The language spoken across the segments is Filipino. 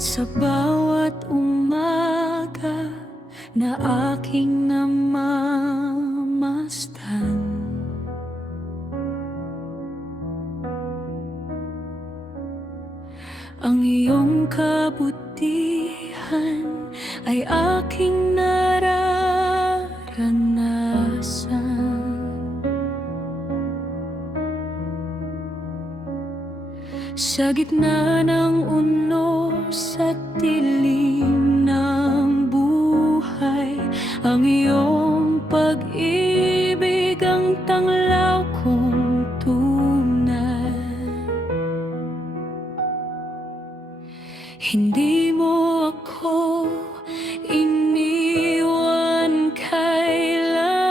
Sa bawat umaga na aking namamasdan, ang iyong kabutihan ay aking nararanasan. Sa gitna ng unos at dilim ng buhay, ang iyong pag-ibig ang tanglaw kong tunay. Hindi mo ako iniwan kailanman.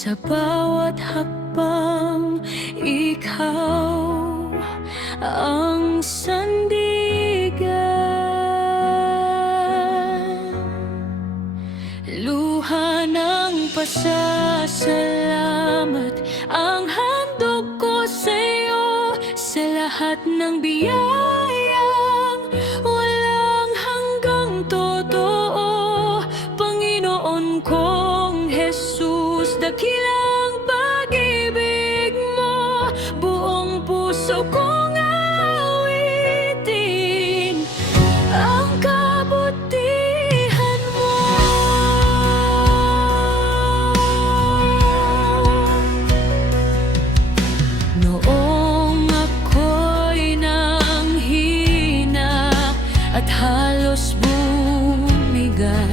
Sa bawat hakbang, ikaw ang sandigan. Luha ng pasasalamat ang handog ko sa'yo, sa lahat ng biyayang walang hanggang totoo. Panginoon kong Jesus, dakilang pag-ibig mo, buong puso kong awitin ang kabutihan mo. Noong ako'y nanghina at halos bumigay,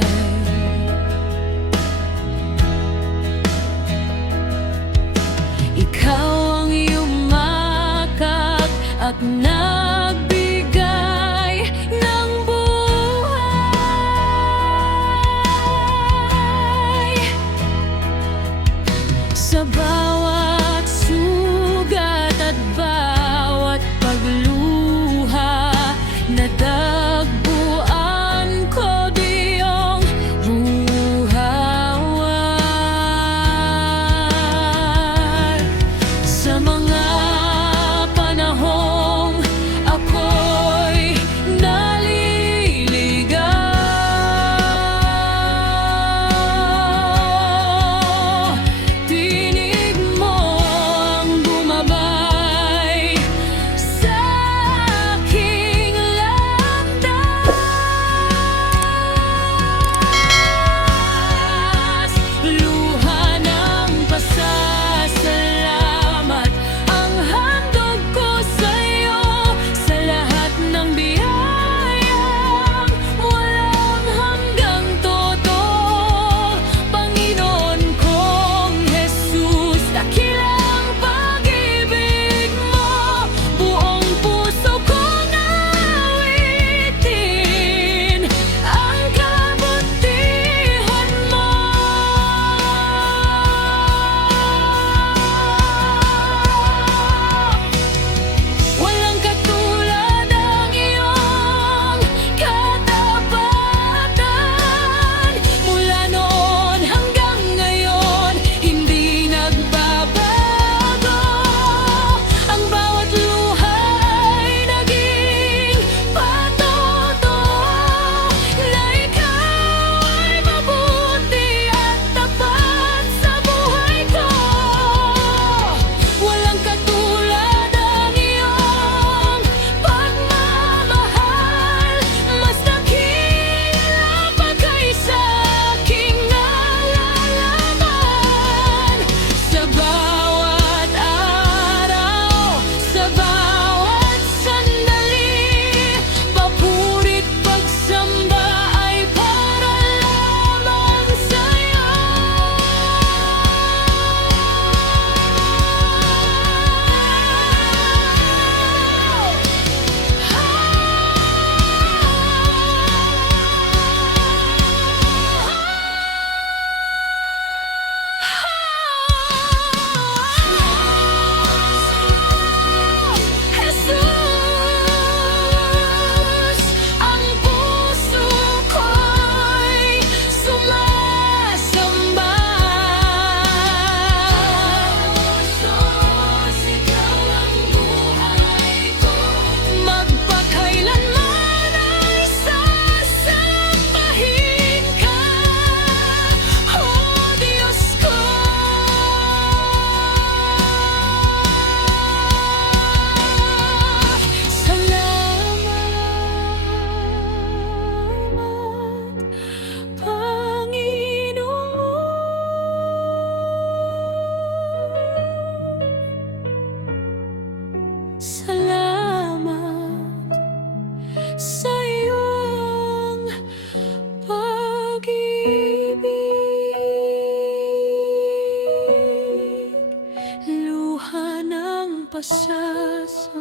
pasasalamat.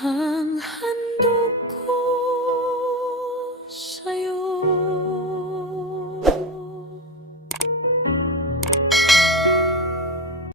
Ang handog ko